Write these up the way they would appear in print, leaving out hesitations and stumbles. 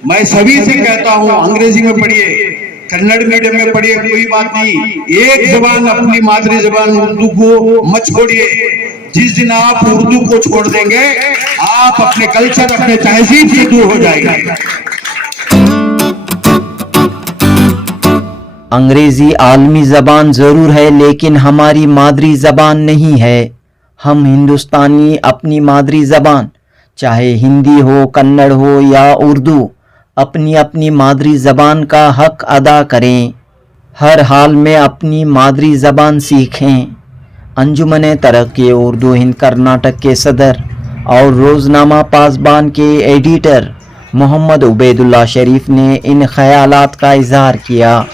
मैं सभी से कहता हूं, अंग्रेजी में पढ़िए, कन्नड़ मीडियम में पढ़िए, कोई बात नहीं, एक जबान अपनी मातृ जबान उर्दू को मत छोड़िए। जिस दिन आप उर्दू को छोड़ देंगे, आप अपने कल्चर, अपने तहजीब से दूर हो जाएंगे। अंग्रेजी आलमी ज़बान ज़रूर है, लेकिन हमारी मादरी ज़बान नहीं है। हम हिंदुस्तानी अपनी मादरी ज़बान, चाहे हिंदी हो, कन्नड़ हो या उर्दू, अपनी अपनी मादरी ज़बान का हक अदा करें। हर हाल में अपनी मादरी ज़बान सीखें। अंजुमन तरक्की उर्दू हिंद कर्नाटक के सदर और रोज़नामा पासबान के एडिटर मोहम्मद उबैदुल्लाह शरीफ ने इन ख्यालात का इज़हार किया।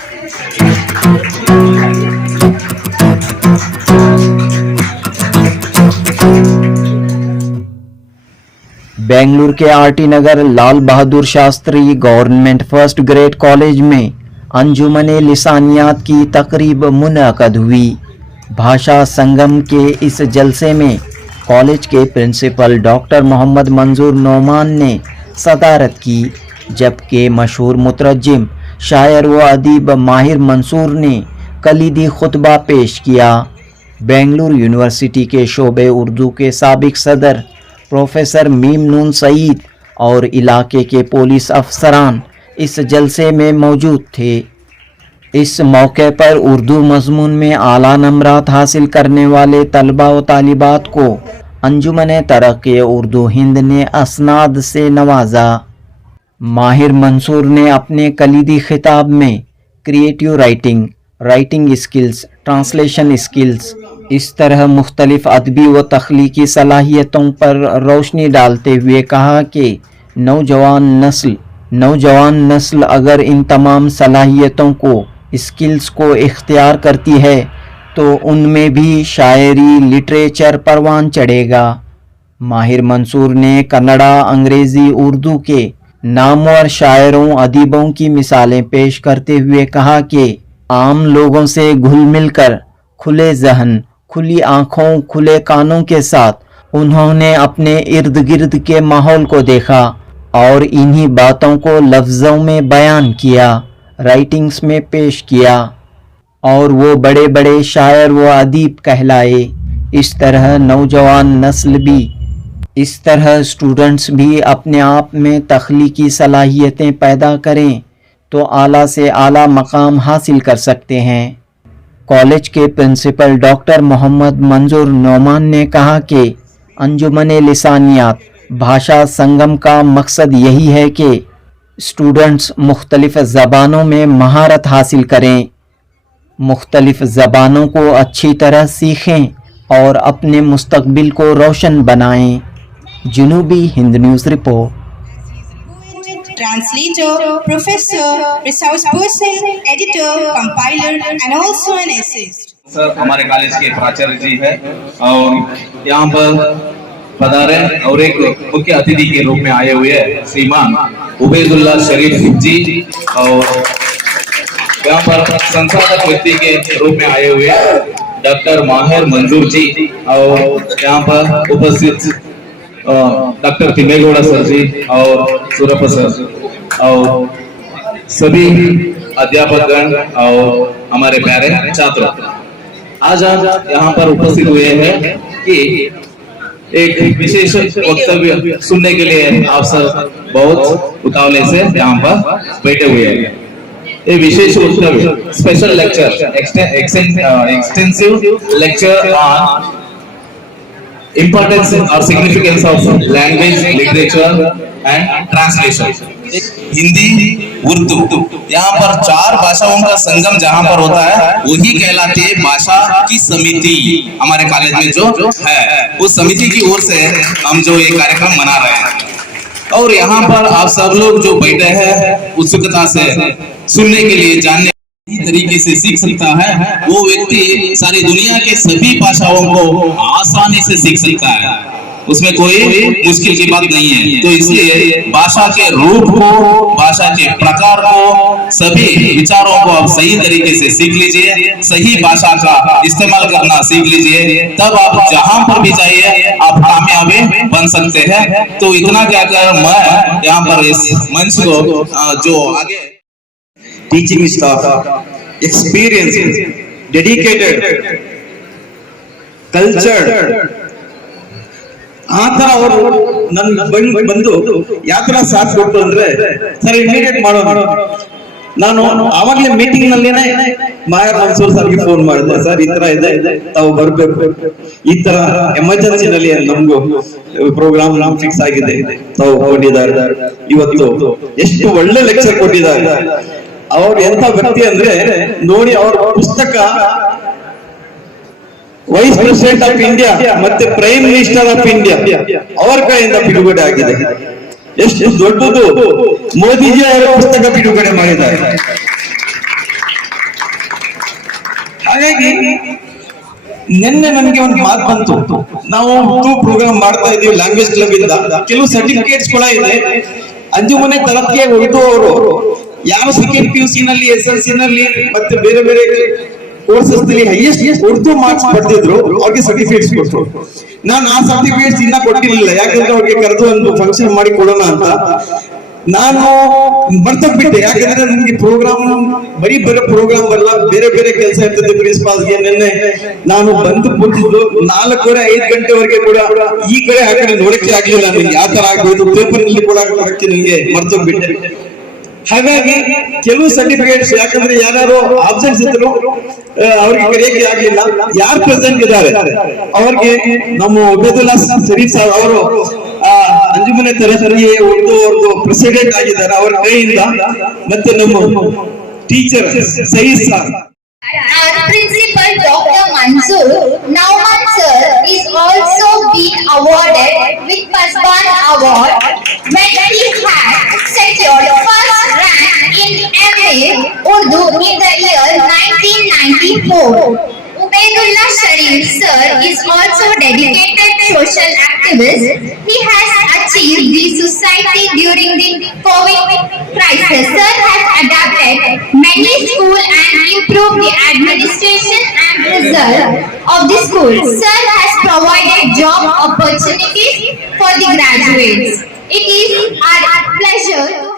बेंगलुरु के RT Nagar Lal Bahadur Shastri government first grade college में अंजुमन लिसानियात की तकरीब मुनअक़द हुई। भाषा संगम के इस जलसे में कॉलेज के प्रिंसिपल डॉक्टर मोहम्मद मंजूर नोमान ने सदारत की, जबकि मशहूर मुतरज्जिम, शायर व अदीब माहिर मंसूर ने कलीदी खुतबा पेश किया। बेंगलुरु यूनिवर्सिटी के शोबे उर्दू के साबिक सदर प्रोफेसर मीम नून सईद और इलाके के पुलिस अफसरान इस जलसे में मौजूद थे। इस मौके पर उर्दू मज़मून में आला नंबरात हासिल करने वाले तलबा व तालिबात को अंजुमन तरक्की उर्दू हिंद ने असनाद से नवाजा। माहिर मंसूर ने अपने कलीदी खिताब में creative writing, writing skills, translation skills, इस तरह मुख्तलिफ अदबी व तख्लीकी सलाहियतों पर रोशनी डालते हुए कहा कि नौजवान नस्ल अगर इन तमाम सलाहियतों को, स्किल्स को इख्तियार करती है तो उनमें भी शायरी, लिटरेचर परवान चढ़ेगा। माहिर मंसूर ने कन्नड़ा, अंग्रेज़ी, उर्दू के नामवर शायरों, अदीबों की मिसालें पेश करते हुए कहा कि आम लोगों से घुल मिलकर खुले जहन, खुली आँखों, खुले कानों के साथ उन्होंने अपने इर्द गिर्द के माहौल को देखा और इन्हीं बातों को लफ्ज़ों में बयान किया, राइटिंग्स में पेश किया और वो बड़े बड़े शायर व अदीब कहलाए। इस तरह नौजवान नस्ल भी, इस तरह स्टूडेंट्स भी अपने आप में तख्लीकी सलाहियतें पैदा करें तो आला से आला मकाम हासिल कर सकते हैं। कॉलेज के प्रिंसिपल डॉक्टर मोहम्मद मंजूर नोमान ने कहा कि अंजुमन लिसानियात भाषा संगम का मकसद यही है कि स्टूडेंट्स मुख्तलिफ ज़बानों में महारत हासिल करें, मुख्तलिफ ज़बानों को अच्छी तरह सीखें और अपने मुस्तकबिल को रोशन बनाएं। Junubi Hind news report. Translator, professor, resource person, editor, compiler, and also an essayist. Sir हमारे कॉलेज के प्राचार्य जी है और यहाँ पर पधारे और एक मुख्य अतिथि के रूप में आए हुए हैं श्रीमान उबैदुल्लाह शरीफ जी, और यहाँ पर संसाधक व्यक्ति के रूप में आए हुए डॉक्टर माहिर मंजूर जी, और यहाँ पर उपस्थित डॉक्टर तिम्मेगौड़ा सर जी और सूरप्पा सर और सभी अध्यापकगण और हमारे प्यारे छात्र, आज हम यहाँ पर उपस्थित हुए हैं कि एक विशेष वक्तव्य सुनने के लिए आप सब बहुत उतावले से यहाँ पर बैठे हुए हैं। ये विशेष वक्तव्य, special lecture, extensive lecture on importance or significance of language, literature and translation। Hindi, Urdu, यहाँ पर चार भाषाओं का संगम जहाँ पर होता है वही कहलाती है भाषा की समिति। हमारे कॉलेज में जो है उस समिति की ओर से हम जो ये कार्यक्रम मना रहे हैं, और यहाँ पर आप सब लोग जो बैठे हैं उत्सुकता से सुनने के लिए, जानने तरीके से सीख सकता है, वो व्यक्ति सारी दुनिया के सभी भाषाओं को आसानी से सीख सकता है, उसमें कोई मुश्किल की बात नहीं है। तो इसलिए भाषा के रूप को, भाषा के प्रकार को, सभी विचारों को आप सही तरीके से सीख लीजिए, सही भाषा का इस्तेमाल करना सीख लीजिए, तब आप जहां पर भी जाइए आप कामयाब भी बन सकते हैं। तो इतना कहकर मैं यहाँ पर इस मंच को जो आगे teaching staff experience dedicated cultured ಆ ತರ ಅವರು ನನ್ನ ಬಂದು ಯಾವ ತರ ಸಾಥ್ ಕೊಟ್ಟು ಅಂದ್ರೆ ಸರ್ ಇಮಿಡಿಯೇಟ್ ಮಾಡೋಣ. ನಾನು ಆವಾಗಲೇ ಮೀಟಿಂಗ್ ನಲ್ಲಿನೇ ಮಾಯರ್ ಮನ್ಸೂರ್ ಸರ್ಗೆ ಫೋನ್ ಮಾಡಿದೆ, ಸರ್ ಈ ತರ ಇದೆ ತಾವು ಬರ್ಬೇಕು, ಈ ತರ ಎಮರ್ಜೆನ್ಸಿ ನಲ್ಲಿ ನಮ್ಗೂ ಪ್ರೋಗ್ರಾಮ್ ಫಿಕ್ಸ್ ಆಗಿದೆ, ತಾವು ಕೊಟ್ಟಿದ್ದಾರೆ. ಇವತ್ತು ಎಷ್ಟು ಒಳ್ಳೆ ಲೆಕ್ಚರ್ ಕೊಟ್ಟಿದ್ದಾರೆ. ಅವ್ರು ಎಂತ ವ್ಯಕ್ತಿ ಅಂದ್ರೆ ನೋಡಿ, ಅವ್ರ ಪುಸ್ತಕ ವೈಸ್ ಪ್ರೆಸಿಡೆಂಟ್ ಆಫ್ ಇಂಡಿಯಾ ಮತ್ತೆ ಪ್ರೈಮ್ ಮಿನಿಸ್ಟರ್ ಆಫ್ ಇಂಡಿಯಾ ಅವರ ಕಡೆಯಿಂದ ಬಿಡುಗಡೆ ಆಗಿದೆ. ಎಷ್ಟು ದೊಡ್ಡದು, ಮೋದಿಜಿ ಅವರ ಪುಸ್ತಕ ಬಿಡುಗಡೆ ಮಾಡಿದ್ದಾರೆ. ಹಾಗಾಗಿ ನಿನ್ನೆ ನನಗೆ ಒಂದು ಮಾತು ಬಂತು, ನಾವು ಪ್ರೋಗ್ರಾಮ್ ಮಾಡ್ತಾ ಇದೀವಿ ಲ್ಯಾಂಗ್ವೇಜ್ ಕ್ಲಬ್ ಇಂದ, ಕೆಲವು ಸರ್ಟಿಫಿಕೇಟ್ಸ್ ಕೂಡ ಇದೆ. ಅಂಜುಮನೆ ತರಕ್ಕೆ ಉರ್ದು ಅವರು ಯಾರು ಸೆಕೆಂಡ್ PUC ನಲ್ಲಿ SLC ನಲ್ಲಿ ಮತ್ತೆ ಬೇರೆ ಬೇರೆ ಕೋರ್ಸಸ್ ನಲ್ಲಿ ಹೈಯೆಸ್ಟ್ ಉರ್ದು ಮಾರ್ಕ್ಸ್ ಪಡೆದಿದ್ರು, ಅವ್ರಿಗೆ ಸರ್ಟಿಫಿಕೇಟ್ಸ್ ಕೊಟ್ಟರು. ನಾನು ಆ ಸರ್ಟಿಫಿಕೇಟ್ಸ್ ಇನ್ನ ಕೊಟ್ಟಿರಲಿಲ್ಲ, ಯಾಕಂದ್ರೆ ಅವ್ರಿಗೆ ಕರೆದು ಒಂದು ಫಂಕ್ಷನ್ ಮಾಡಿ ಕೊಡೋಣ ಅಂತ ನಾನು ಮರ್ತೋಗ್ಬಿಟ್ಟೆ. ಯಾಕಂದ್ರೆ ನನಗೆ ಪ್ರೋಗ್ರಾಮ್ ಬರೀ ಪ್ರೋಗ್ರಾಮ್ ಬರಲ್ಲ, ಬೇರೆ ಬೇರೆ ಕೆಲಸ ಇರ್ತದೆ ಪ್ರಿನ್ಸಿಪಾಲ್ಗೆ. ನಿನ್ನೆ ನಾನು ಬಂದು ಕೂತಿದ್ದು 4:30 ಗಂಟೆವರೆಗೆ ಕೂಡ ಈ ಕಡೆ ಆ ಕಡೆ ನೋಡಕ್ಕೆ ಆಗ್ಲಿಲ್ಲ ನನಗೆ. ಆ ತರ ಆಗ್ಬೋದು, ಪೇಪರ್ ನಲ್ಲಿ ಕೂಡ ಹಾಕಿ ನನಗೆ ಮರ್ತೋಗ್ಬಿಟ್ಟೆ. ಹಾಗಾಗಿ ಕೆಲವು ಸರ್ಟಿಫಿಕೇಟ್ಸ್, ಯಾಕಂದ್ರೆ ಯಾರು ಆಬ್ಸೆಂಟ್ಸ್ ಇದ್ರು ಅವ್ರಿಗೆ ಕರೆಯಕ್ಕೆ ಆಗ್ಲಿಲ್ಲ. ಯಾರು ಪ್ರೆಸೆಂಟ್ ಇದ್ದಾರೆ ಅವ್ರಿಗೆ ನಮ್ಮ ಉಬೇದುಲ್ಲಾ ಶರೀಫ್ ಸರ್ ಅವರು ಅಂಜುಮನೆ ತರಗತಿಗೆ ಉರ್ದು ಅವ್ರದ್ದು ಪ್ರೆಸಿಡೆಂಟ್ ಆಗಿದ್ದಾರೆ, ಅವರ ಕೈಯಿಂದ ಮತ್ತೆ ನಮ್ಮ teacher Sayeed sir. Our principal Dr. Mansoor Nauman sir is also been awarded with Pasban Award when he had secured first rank in MA Urdu in the year 1994. Ubaidullah Sharif sir is also dedicated social activist. He has achieved the society during the COVID crisis. Sir has adapted many school and improved the administration and result of the school. Sir has provided job opportunities for the graduates. It is our pleasure to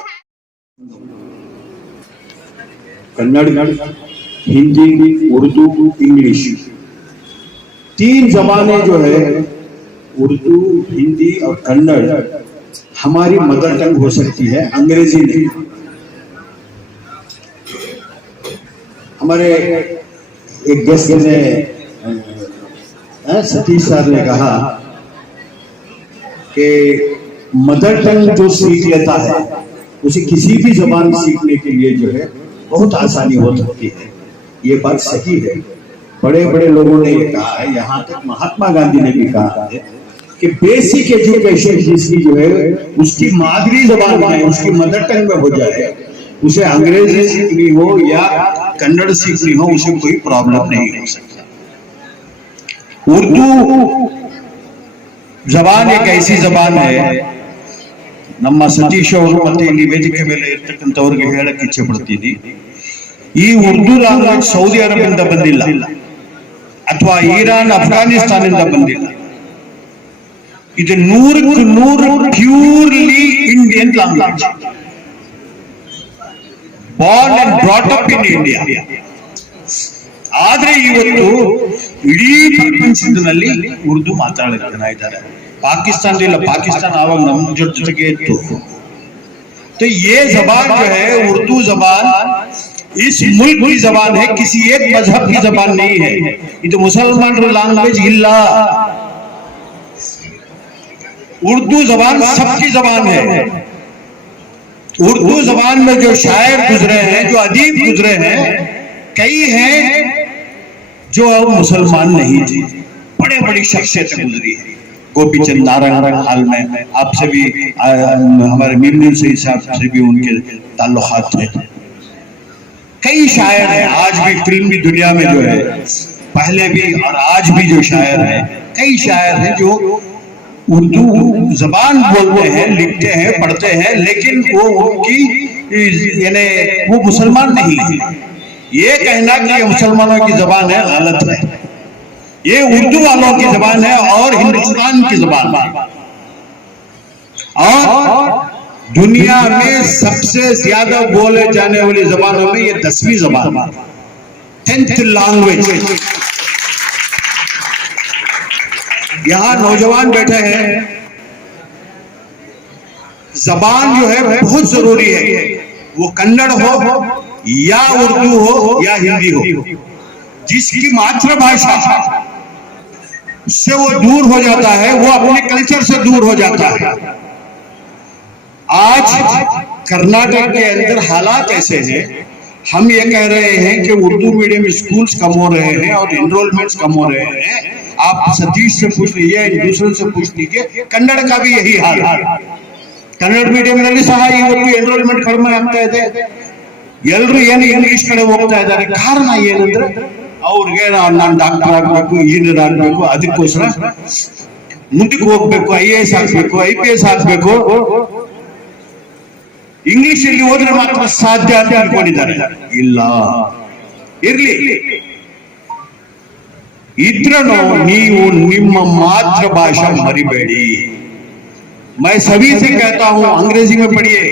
Kannada, Hindi, Urdu, English, 3 जबानें जो है उर्दू, हिंदी और कन्नड़ हमारी mother tongue हो सकती है, अंग्रेजी नहीं। हमारे एक गेस्ट ने सतीश सर ने कहा कि मदर टंग जो सीख लेता है उसे किसी भी जबान सीखने के लिए जो है बहुत आसानी हो सकती है। ये बात सही है, बड़े बड़े लोगों ने ये कहा है, यहाँ तक महात्मा गांधी ने भी कहा है कि बेसिक एजुकेशन जिसकी जो है उसकी मादरी जबान में, उसकी मदर टंग में हो जाए, उसे अंग्रेजी सीखनी हो या कन्नड़ सीखनी हो, उसे कोई प्रॉब्लम नहीं हो सकता। उर्दू जबान एक ऐसी जबान है, ನಮ್ಮ ಸತೀಶ್ ಅವರು ಮತ್ತೆ ಇಲ್ಲಿ ವೇದಿಕೆ ಮೇಲೆ ಇರ್ತಕ್ಕಂಥವ್ರಿಗೆ ಹೇಳಕ್ಕೆ ಇಚ್ಛೆ ಪಡ್ತೀನಿ, ಈ ಉರ್ದು ಲ್ಯಾಂಗ್ವೇಜ್ ಸೌದಿ ಅರೇಬಿಯಾದಿಂದ ಬಂದಿಲ್ಲ ಅಥವಾ ಇರಾನ್ ಅಫ್ಘಾನಿಸ್ತಾನದಿಂದ ಬಂದಿಲ್ಲ. ಇದು 100ಕ್ಕೆ 100 purely Indian language, Born and brought up in India. ಆದ್ರೆ ಇವತ್ತು ಇಡೀ ಪ್ರಪಂಚದಲ್ಲಿ ಉರ್ದು ಮಾತಾಡೋ ಜನ ಇದ್ದಾರೆ. पाकिस्तान पाकिस्तान आवाज नम जगह तो ये जबान जो है उर्दू जबान इस मुल्क की जबान है, किसी एक मजहब की जबान नहीं है। ये तो मुसलमान लैंग्वेज इल्ला, उर्दू जबान सबकी जबान है। उर्दू जबान में जो शायर गुजरे हैं, जो अदीब गुजरे हैं, कई हैं जो मुसलमान नहीं थे, बड़े बड़ी शख्सियतें गुजरी है। गोपीचंद नारायण हाल में आपसे भी हमारे मीर से साहब से भी उनके ताल्लुकात थे। कई शायर हैं आज भी फिल्मी दुनिया में जो है, पहले भी और आज भी जो शायर हैं, कई शायर हैं जो उर्दू जबान बोलते हैं, लिखते हैं, पढ़ते हैं, लेकिन वो उनकी यानी वो मुसलमान नहीं है। ये कहना कि ये मुसलमानों की जबान है गलत है। ये उर्दू वालों की जबान है और हिंदुस्तान की की जबान है और दुनिया में सबसे ज्यादा बोले जाने वाली जबानों में ये 10वीं जबान है, 10th लैंग्वेज। यहां नौजवान बैठे हैं, जबान जो है बहुत जरूरी है, वो कन्नड़ हो या उर्दू हो या हिंदी हो। जिसकी मातृभाषा उससे वो दूर हो जाता है, वो अपने कल्चर से दूर हो जाता है। आज कर्नाटक के अंदर हालात ऐसे हैं, हम ये कह रहे हैं कि उर्दू मीडियम स्कूल्स कम हो रहे हैं और एनरोलमेंट्स कम हो रहे हैं। आप सतीश से पूछ लीजिए, दूसरे से पूछ लीजिए, कन्नड़ का भी यही हाल है। कन्नड़ मीडियम ನಲ್ಲಿ ಸಹ ಇವತ್ತು ಎನ್ರೋಲ್ಮೆಂಟ್ ಕಡಿಮೆ ಆಗ್ತಾ ಇದೆ, ಎಲ್ಲರೂ ಏನು ಇಂಗ್ಲಿಷ್ ಕಡೆ ಹೋಗ್ತಾ ಇದ್ದಾರೆ. ಕಾರಣ ಏನಂದ್ರೆ ಅವ್ರಿಗೆ ನಾನು ಡಾಕ್ಟರ್ ಆಗಬೇಕು, ಇಂಜಿನಿಯರ್ ಆಗಬೇಕು, ಅದಕ್ಕೋಸ್ಕರ ಮುಂದಕ್ಕೆ ಹೋಗ್ಬೇಕು, IAS ಆಗಬೇಕು, IPS ಆಗಬೇಕು, ಇಂಗ್ಲಿಷ್ ಅಲ್ಲಿ ಹೋದ್ರೆ ಮಾತ್ರ ಸಾಧ್ಯ ಅಂತ ಅನ್ಕೊಂಡಿದ್ದಾರೆ. ಇಲ್ಲ, ಇರ್ಲಿ, ಇದ್ರೂ ನೀವು ನಿಮ್ಮ ಮಾತೃಭಾಷೆ ಮರಿಬೇಡಿ. मैं सभी से कहता हूं, अंग्रेजी में पढ़िए,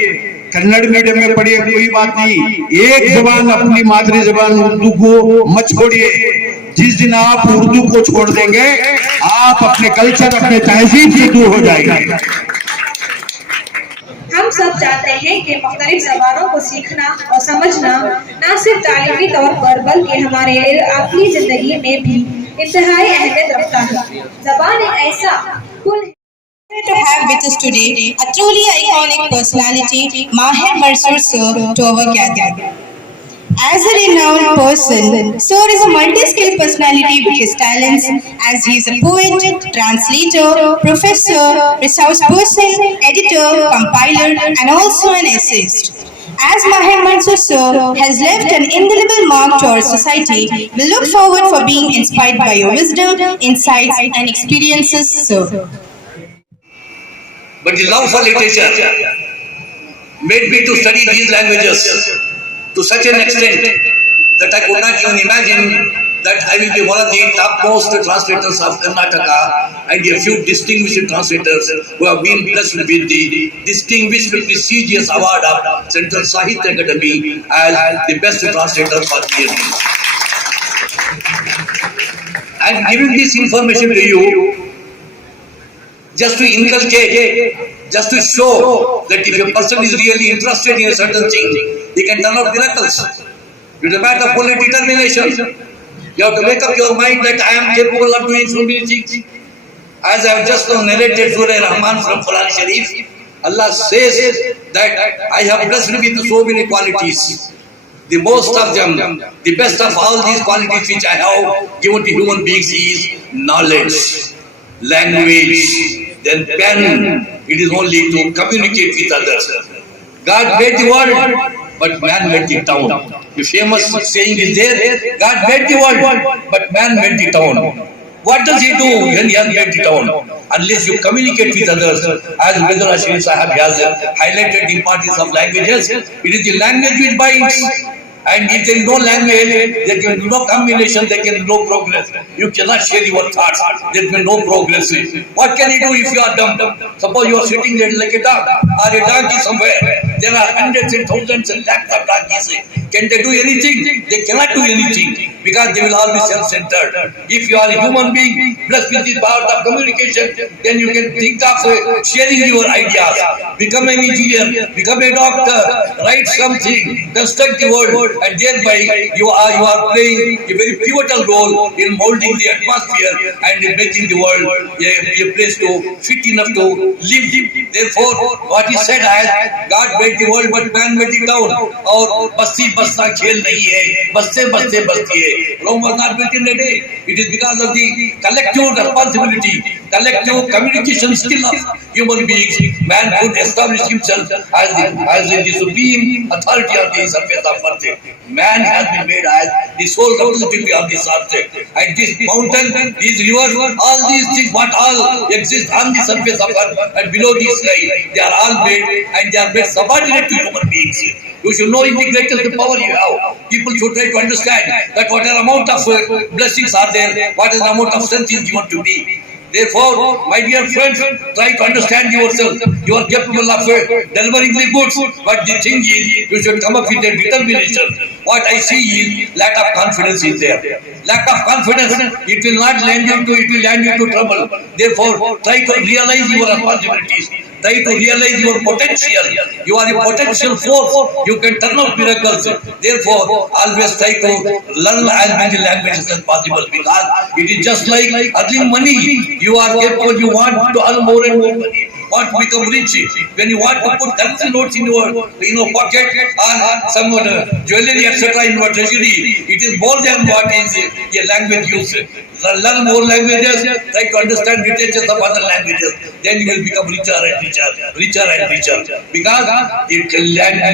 कन्नड़ मीडियम में पढ़िए, कोई बात नहीं, एक जबान अपनी मातृ जबान उर्दू को मत छोड़िए। जिस दिन आप उर्दू को छोड़ देंगे, आप अपने कल्चर, अपने तहजीब से दूर हो जाएंगे। हम सब चाहते हैं कि मुख्तलिफ ज़बानों को सीखना और समझना न सिर्फ तालीमी तौर पर बल्कि हमारे अपनी जिंदगी में भी इंतहाई अहमियत रखता है। ज़बान एक ऐसा कुल To have with us today a truly iconic personality, Mahir Mansoor sir, to our gathering. As a renowned person, sir is a multi-skilled personality with his talents, as he is a poet, translator, professor, resource person, editor, compiler, and also an essayist. As Mahir Mansoor sir has left an indelible mark to our society, we look forward for being inspired by your wisdom, insights, and experiences, sir. But the love for literature made me to study these languages to such an extent that I could not even imagine that I will be one of the topmost translators of Karnataka and a few distinguished translators who have been blessed with the distinguished prestigious award of Central Sahitya Academy as the best translator for the year. I am giving this information to you just to inculcate, just to show that if a person is really interested in a certain thing, he can turn out miracles. It is a matter of full determination. You have to make up your mind that I am capable of doing so many things. As I have just now narrated Surah Rahman from Quran Sharif, Allah says that I have blessed with so many qualities. The most of them, the best of all these qualities which I have given to human beings is knowledge, language, then pen. It is only to communicate with others. God made the world, but man made the town. The famous saying is there, God made the world, but man made the town. What does he do when he has made the town? Unless you communicate with others, as Brother Ashwin Sahab has highlighted the importance of languages, it is the language which binds. And if there is no language, there can be no combination, there can be no progress. You cannot share your thoughts, there can be no progress. What can you do if you are dumb? Suppose you are sitting there like a dog or a donkey somewhere. There are hundreds and thousands and lakhs of donkeys. Can they do anything? They cannot do anything because they will all be self-centered. If you are a human being blessed with this power of communication, then you can think of sharing your ideas. Become an engineer, become a doctor, write something, construct the world. And thereby you are playing a very pivotal role in molding the atmosphere and in making the world a place to fit enough to live. Therefore, what is said as God made the world but man made the town. Or basti basta khel nahi hai, baste baste basti hai. Rome was not built in a day. It is because of the collective responsibility, collective communication skill of human beings. Man could establish himself as the supreme authority of the surface of earth. Man has been made as the sole representative of this object. And this mountain, these rivers, all these things, what all exist on the surface of earth and below the sky, they are all made and they are made subordinate to human beings. You should know in the greatest power you have. People should try to understand that whatever amount of blessings are there, what is the amount of strength is given to me. Therefore, my dear friends, try to understand yourself. You are capable of delivering the goods, but the thing is, you should come up with a determination. What I see is lack of confidence is there. Lack of confidence, it will not land you to trouble. Therefore, try to realize your responsibilities. Try to realize your potential. You are a potential force. You can turn out miracles. Therefore, always try to learn as many languages as possible, because it is just like earning money. You are capable. You want to earn more and more money. Want to become rich. When you want to put currency notes in your pocket or some jewelry, etc. in your treasury, it is more than what is a language use. Learn more languages. Try to understand literatures of other languages. Then you will become richer and richer. Because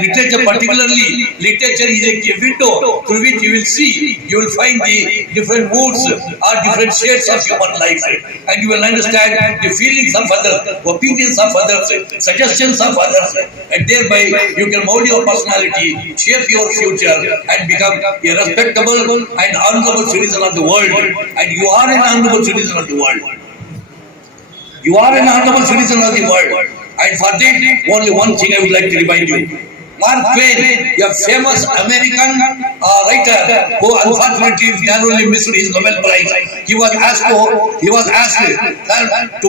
literature, particularly literature, is a window through which you will see, you will find the different moods or different shades of human life, and you will understand the feelings of others, opinions of others, suggestions of others, and thereby you can mold your personality, shape your future, and become a respectable and honorable citizen of the world. And you are an honorable citizen of the world. You are an honorable citizen of the world. And for that, only one thing I would like to remind you. Mark Twain, a famous American writer who unfortunately narrowly missed his Nobel Prize. He was asked to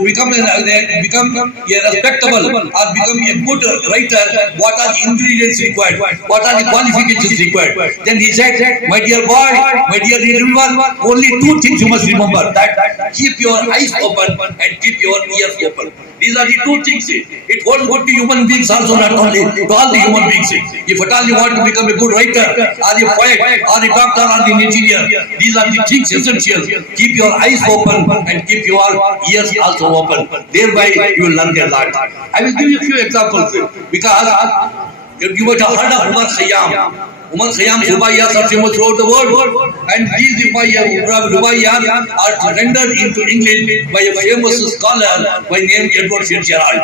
become a respectable or become a good writer. What are the ingredients required? What are the qualifications required? Then he said, my dear boy, my dear little one, only two things you must remember. That keep your eyes open and keep your ears open. These are the two things. It holds good to human beings also, not only to all the human beings. If at all you want to become a good writer, or a poet, or a doctor, or an engineer, these are the things essential. Keep your eyes open and keep your ears also open. Thereby you will learn a lot. I will give you a few examples, because you might have heard of Umar Khayyam. Umar Khayyam's Rubaiyats are famous throughout the world, and these Rubaiyats are rendered into English by a famous scholar by name Edward Fitzgerald.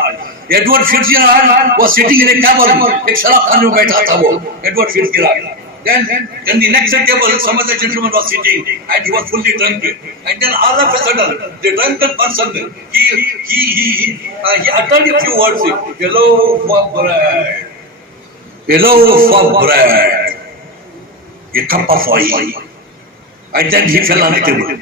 Edward Fitzgerald was sitting in a tavern. एक शराबखाने में बैठा था वो Edward Fitzgerald. Then the next table, some other gentleman was sitting, and he was fully drunk. And then all of a sudden, the drunken person, he uttered a few words. Hello for bread. Hello for bread. A cup of oil. And then he fell on the table.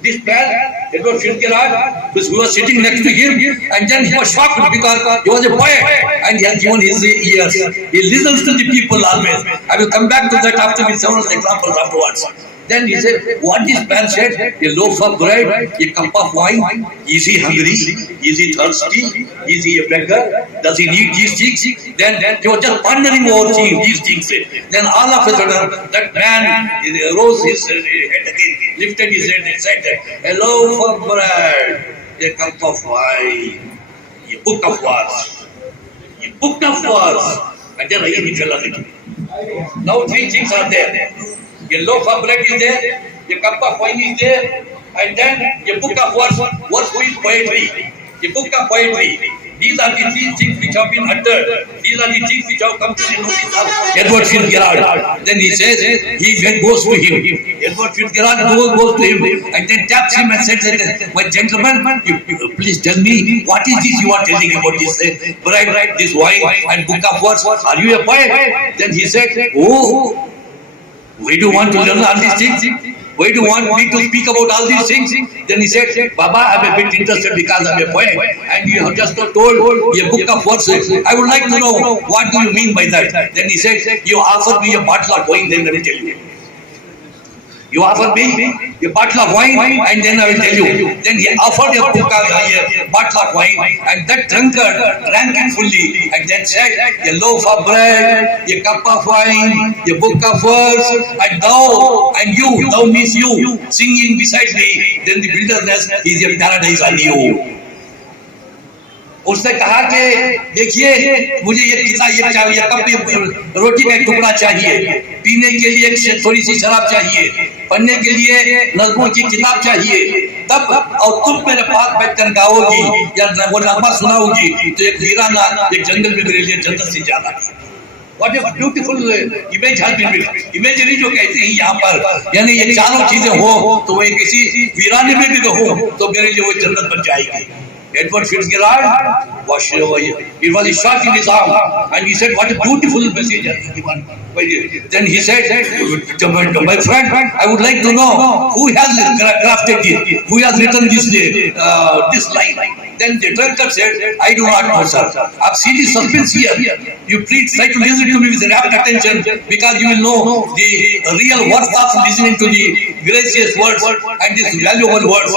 This man, Edward Fitzgerald, who was sitting next to him, and then he was shocked because he was a poet and he had given his ears. He listens to the people always. I will come back to that after with several examples afterwards. Then he said, what this man said, a loaf of bread, a cup of wine, is he hungry? Is he thirsty? Is he a beggar? Does he need these things? Then he was just pondering over these things. Then all of a sudden, that man rose his head again, lifted his head and said, a loaf of bread, a cup of wine, a book of words. A book of words. And then again he fell asleep. Now three things are there. A loaf of bread is there, a cup of wine is there, and then a book of words. Words with poetry. A book of poetry. These are the three things which have been uttered. These are the things which have come to the notice of Edward Fitzgerald. Then he says, he goes to him. Edward Fitzgerald goes to him and then taps him and says, my gentleman, please tell me, what is this you are telling about this bread, this wine and book of words? Are you a poet? Then he said, oh, why do you want to learn all these things? Why do you want me to speak about all these things? Then he said, Baba, I'm a bit interested because I'm a poet. And you have just told a book of verses. I would like to know, what do you mean by that? Then he said, you offer me a bottle of wine, then I will tell you. You offer me a bottle of wine and then I will tell you. Then he offered a bottle of wine and that drunkard drank it fully and then said, a loaf of bread, a cup of wine, a book of words, and thou means you, singing beside me, then the wilderness is a paradise on you. उसने कहा कि देखिए मुझे ये चाहिए cup रोटी का एक टुकड़ा चाहिए, पीने के लिए थोड़ी सी शराब चाहिए, पढ़ने के लिए नज़्मों की किताब चाहिए, तब और तुम मेरे पास बैठकर गाओगी या वो नग़मा सुनाओगी तो एक वीराना एक जंगल में मेरे लिए जन्नत से ज्यादा है। What a beautiful image has been built. Imagery जो कहते हैं यहाँ पर, यानी ये चारों चीजें हो तो वो किसी वीराने में भी हो तो मेरे लिए वो जन्नत बन जाएगी. Edward Fitzgerald was it was a shot in his arm, and he said, "What a beautiful message has been given." Then he said, "My friend, I would like to know who has crafted this, who has written this line." Then the drunkard said, "I do not know, sir." I've seen the suspense here. You please try to listen to me with rapt attention, because you will know the real worth of listening to the gracious words and these valuable words.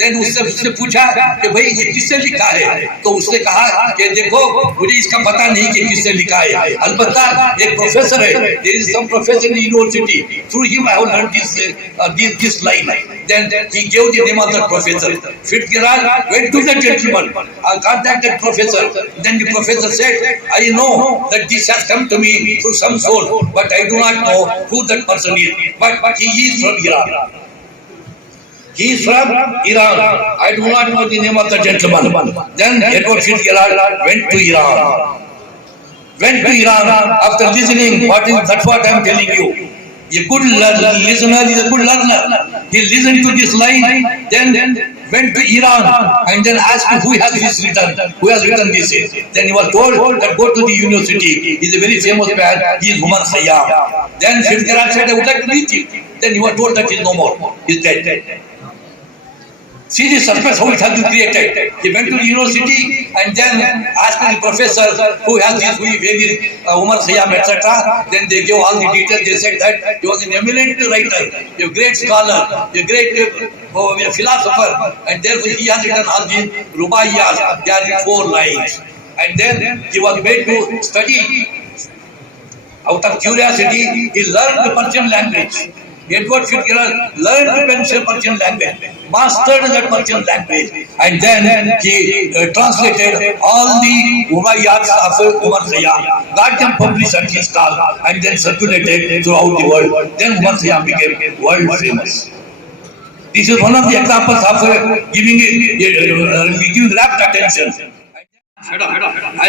Then उससे पूछा कि भाई ये किससे लिखा है, तो उसने कहा कि देखो मुझे इसका पता नहीं कि किससे लिखा है, अलबत्ता एक प्रोफेसर है, there is some professor in the university, through him I have learned this line. Then he gave the name of the professor. Fitzgerald went to the gentleman, contacted professor. Then the professor said, "I know that this has come to me through some source, but I do not know who that person is, but he is from Iran." He is from Iran. I do not know the name of the gentleman. Then Edward Fitzgerald went to Iran. After listening. That's what I am telling you. A good listener is a good learner. He listened to this line, then went to Iran and then asked who has written this. Then he was told that go to the university. He is a very famous man. He is Umar Khayyam. Then Fitzgerald said, "I would like to meet him." Then he was told that he is no more. He is dead. See the suspense how it has been created. He went to the university and then asked the professor who has this, who is Umar Khayyam, etc. Then they gave all the details. They said that he was an eminent writer, a great scholar, a great philosopher, and therefore he has written all these rubaiyas. They are in 4 lines. And then he was made to study. Out of curiosity, he learned the Persian language. Edward Fitzgerald learned the Persian language, mastered that Persian language, and then he translated all the Umayyats of Umar Khayyam, got them published at his stall, and then circulated throughout the world. Then Umar Khayyam became world famous. This is one of the examples of giving rapt attention. I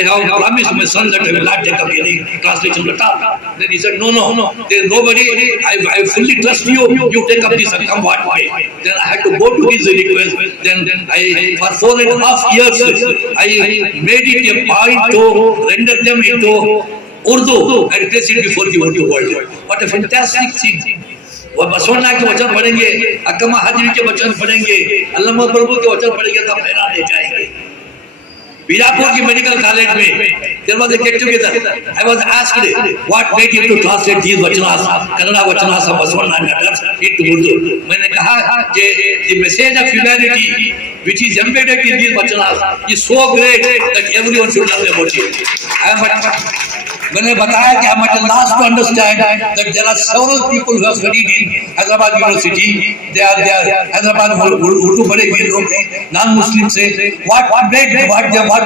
have promised my son that I will not take up any translation at all. Then he said, no, there is nobody, I fully trust you, you take up this and come what way. Then I had to go to his request. Then for 4.5 years, I made it a point to render them into Urdu and place it before the Urdu world. What a fantastic thing. वो बसवन्ना के वचन पढ़ेंगे, अक्कमा हाजिरी के वचन पढ़ेंगे, अल्लामा प्रभु के वचन पढ़ेंगे तो हैरान हो जाएंगे. Birapur की medical college में there was a get together. I was asked what made you to translate these vachanas, Kannada vachanas of Basavanna into Urdu. मैंने कहा कि the message of humanity which is embedded in these vachanas is so great that everyone should learn about it. मैंने बताया कि I am at a loss to understand that there are several people who have studied in Hyderabad University. They are Hyderabad Urdu बड़े वीर लोग हैं, non-Muslims से. What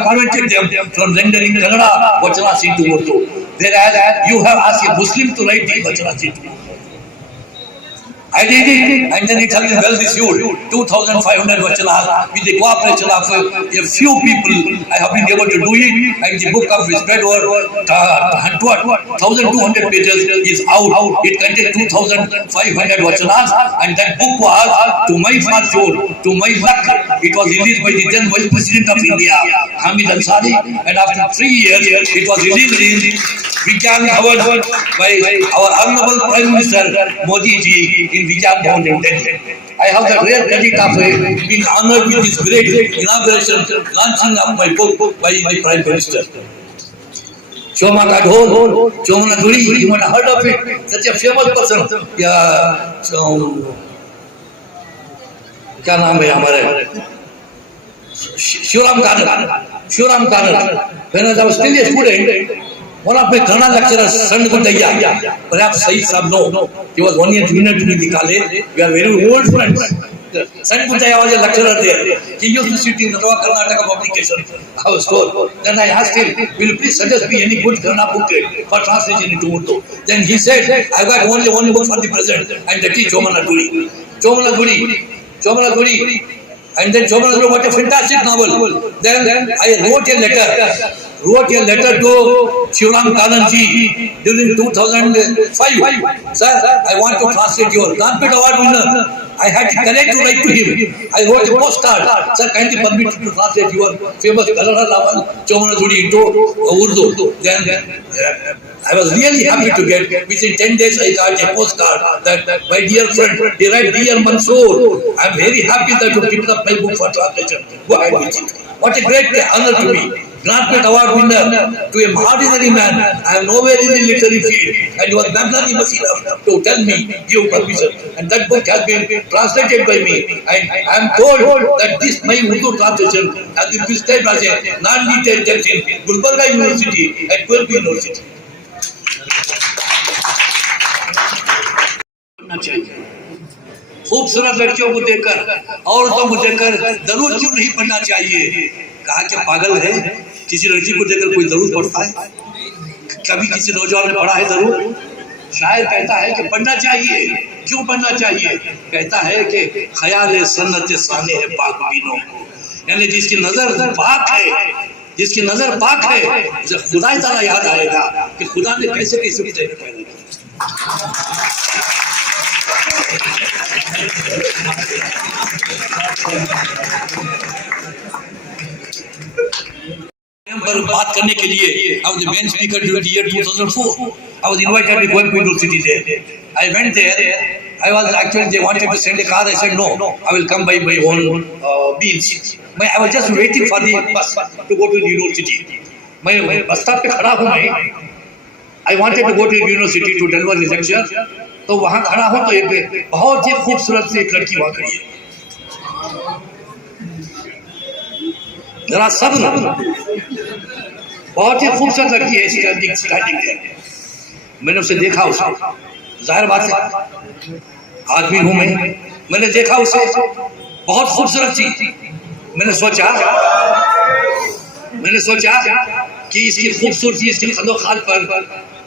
prevented them from rendering Kannada vachanas into Urdu? Whereas you have asked a Muslim to write these vachanas into Urdu. I did it, and then it has been well received. 2,500 vachanas with the cooperation of a few people. I have been able to do it, and the book of spread over 1,200 pages is out. It contains 2,500 vachanas, and that book was, to my fortune, to my luck, it was released by the then Vice President of India, Hamid Ansari, and after 3 years, it was released in Vigyan Bhavan by our Honorable Prime Minister Modi ji in Vigyan Bhavan in Delhi. I have the rare credit of being honored with this great inauguration, launching of my book by the Prime Minister. Shoma Kadhol, Chomana Duri, you might have heard of it, such a famous person. क्या नाम है हमारे Shivram Kanal. When I was still a student, one of my Kannada lecturers, Sandgundayya, perhaps Saeed Sahab know, he was 1 year junior to me in the college. We are very old friends. Sandgundayya was a lecturer there. He used to sit in the Raw Karnataka publication. I was told. Then I asked him, will you please suggest me any good Kannada book for translation into Urdu? Then he said, I've got only one book for the present, and that is Chomana Duri. And then Chomana Duri, what a fantastic novel. Then I wrote a letter wrote a letter to Shivram Kananji during 2005. Sir, I want to translate your Gandpet Award winner. I had the courage to write to him. I wrote a postcard. Sir, kindly permit me to translate your famous Galana Laval Chomanaduri into Urdu. Then I was really happy to get, within 10 days I got a postcard that my dear friend, he write, Dear Mansoor, I am very happy that you picked up my book for translation. Go ahead with it. What a great honor to me. Granted award winner to a ordinary man. I am nowhere in the literary field, and you are magnanimous enough to tell me, give permission. And that book has been translated by me. And I am told that this my Urdu translation has been prescribed as a non-detailed text in Gulbarga University and Guelph University. खूबसूरत लड़कियों को देखकर, औरतों को देखकर जरूर क्यों नहीं पढ़ना चाहिए? कहा कि पागल है, किसी लड़की को देखकर कोई जरूर पढ़ता है? कभी किसी नौजवान ने पढ़ा है जरूर? शायर कहता है कि पढ़ना चाहिए। क्यों पढ़ना चाहिए? कहता है कि ख्याल सन्नत साने है पाक बीनों को, यानी जिसकी नजर पाक है, जिसकी नजर पाक है, जब खुदा ताला याद आएगा कि खुदा ने कैसे कैसे पैदा किया। पर बात करने के लिए I was the main speaker during the year 2004. I was invited to Guelph University there. I went there. I was actually, they wanted to send a car. I said no, I will come by my own means. I was just waiting for the bus to go to the university. मैं bus stop पे खड़ा हूँ मैं. I wanted to go to the university to deliver the lecture. तो वहाँ खड़ा हूँ तो एक बहुत ही खूबसूरत सी एक लड़की वहाँ खड़ी है. जरा सब बहुत ही खूबसूरत लड़की है. स्टैंडिंग है. मैंने उसे देखा, उसे जाहिर बात है आदमी हूँ मैं. मैंने देखा उसे, बहुत खूबसूरत थी. मैंने सोचा कि इसकी खूबसूरती, इसके खदोखाल पर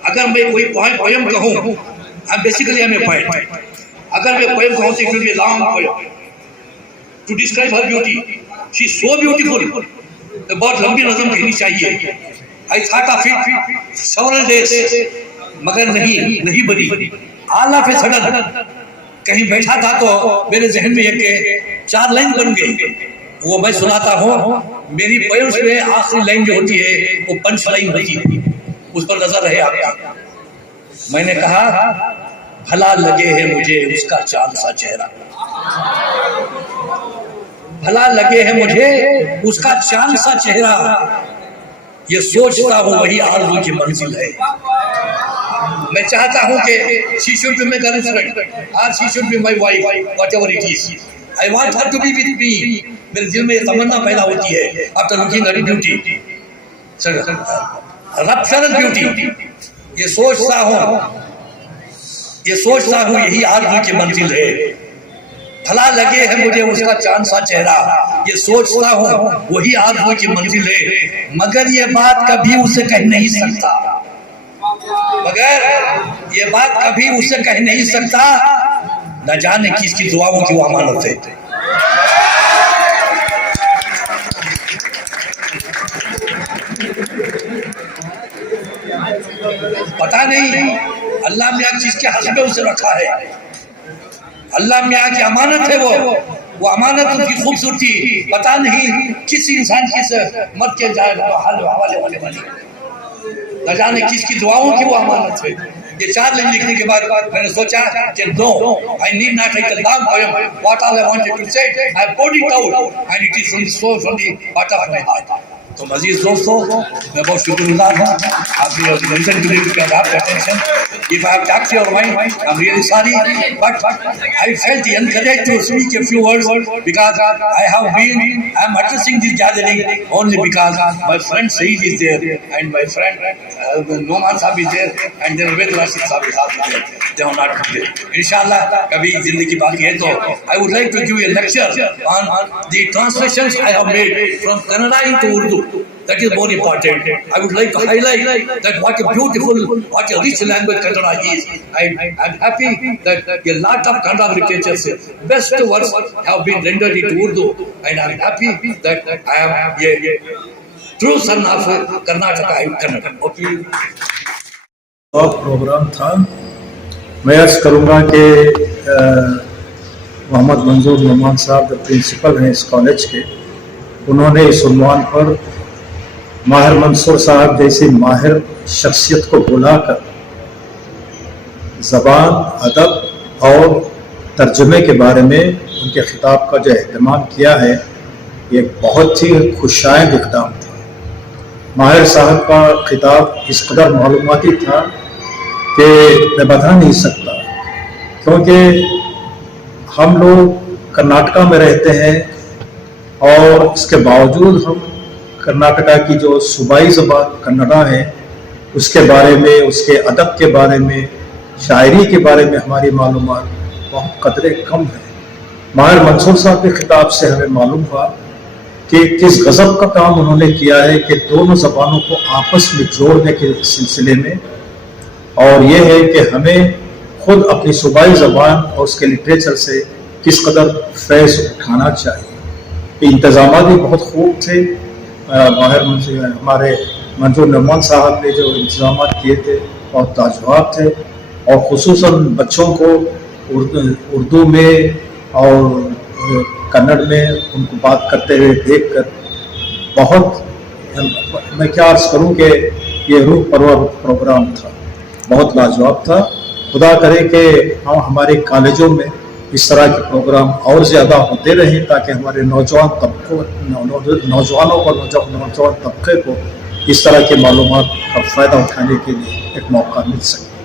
अगर मैं कोई पोयम कहूँ, बेसिकली I'm a poet. अगर मैं पोयम कहूँ तो it will be a long poem to describe her beauty. She is so beautiful. बहुत लंबी नज़म कहनी चाहिए. I thought of it several days, मगर नहीं बनी. All of a sudden कहीं बैठा था तो मेरे जहन में एक 4 लाइन बन गई. वो मैं सुनाता हूँ. मेरी पोयम्स में आखिरी लाइन जो होती है वो पंच लाइन होती है. उस पर नजर रहे आपका. मैंने कहा भला लगे है मुझे उसका चांद सा चेहरा, भला लगे है मुझे उसका चांद सा चेहरा, ये सोचता हूँ वही आरज़ू की मंजिल है. मैं चाहता हूँ कि she should be my girlfriend or she should be my wife, whatever it is. I want her to be with me. मेरे दिल में तमन्ना पैदा होती है after looking at her beauty, rapturous beauty. ये सोचता हूँ यही आरज़ू की मंजिल है. भला लगे है मुझे उसका चांद सा चेहरा, ये सोचता हूँ वही आरज़ू की मंजिल है. मगर ये बात कभी उसे कह नहीं सकता, न जाने किसकी दुआओं की वो अमानत है. पता नहीं अल्लाह मियाँ किसके हक़ में उसे रखा है. अल्लाह मियाँ की अमानत है वो अमानत, उसकी खूबसूरती पता नहीं किस इंसान किस मत के हवाले होने वाली, न जाने किसकी दुआओं की वो अमानत है. ये 4 लाइन लिखने के बाद मैंने सोचा कि no, I need not write a long poem. What all I wanted to say I put it out and it is from the soul, from the heart of my heart. तो अजीज दोस्तों, मैं बहुत शुक्रगुजार हूँ आपकी अटेंशन के लिए. If I have taxed your mind, I'm really sorry, but I felt encouraged to speak a few words because I'm addressing this gathering only because my friend Saeed is there and my friend Noman Saab is there and then Ubaid Rashid Saab is there. They are not there. Inshallah, kabhi zindagi baki hai to I would like to give a lecture on the translations I have made from Kannada into Urdu. That is more important. I would like to highlight that what a beautiful, what a rich language Kannada is. I'm happy that a lot of Kannada literatures, best works have been rendered into Urdu, and I'm happy that I am true son of Karnataka and Kannada. Okay. और programme था। मैं अर्ज करूँगा कि मोहम्मद मंजूर नुमान साहब जो principal हैं इस कॉलेज के, उन्होंने इस उन्वान पर माहिर मंसूर साहब जैसी माहिर शख्सियत को बुलाकर ज़बान, अदब और तर्जुमे के बारे में उनके खिताब का जो एहतमाम किया है, ये बहुत ही खुशाइंद इक़दाम था। माहिर साहब का खिताब इस कदर मालूमाती था कि मैं बता नहीं सकता, क्योंकि हम लोग कर्नाटका में रहते हैं और इसके बावजूद हम कर्नाटका की जो सूबाई ज़बान कन्नड़ा है उसके बारे में, उसके अदब के बारे में, शायरी के बारे में हमारी मालूमात बहुत कदरे कम है। माहिर मंसूर साहब के खिताब से हमें मालूम हुआ कि किस गज़ब का काम उन्होंने किया है कि दोनों ज़बानों को आपस में जोड़ने के सिलसिले में, और ये है कि हमें खुद अपनी सूबाई ज़बान और उसके लिटरेचर से किस कदर फैज़ उठाना चाहिए। इंतज़ाम भी बहुत खूब थे। हमारे मंजूर नुमान साहब ने जो इंतज़ाम किए थे बहुत लाजवाब थे, और ख़ुसूसन बच्चों को उर्दू में और कन्नड़ में उनको बात करते हुए देखकर बहुत, मैं क्या अर्ज़ करूं कि ये रूह परवर प्रोग्राम था, बहुत लाजवाब था। खुदा करे कि हम हमारे कॉलेजों में इस तरह के प्रोग्राम और ज़्यादा होते रहें, ताकि हमारे नौजवानों को नौजवान तबके को इस तरह के मालूमात का फ़ायदा उठाने के लिए एक मौका मिल सके।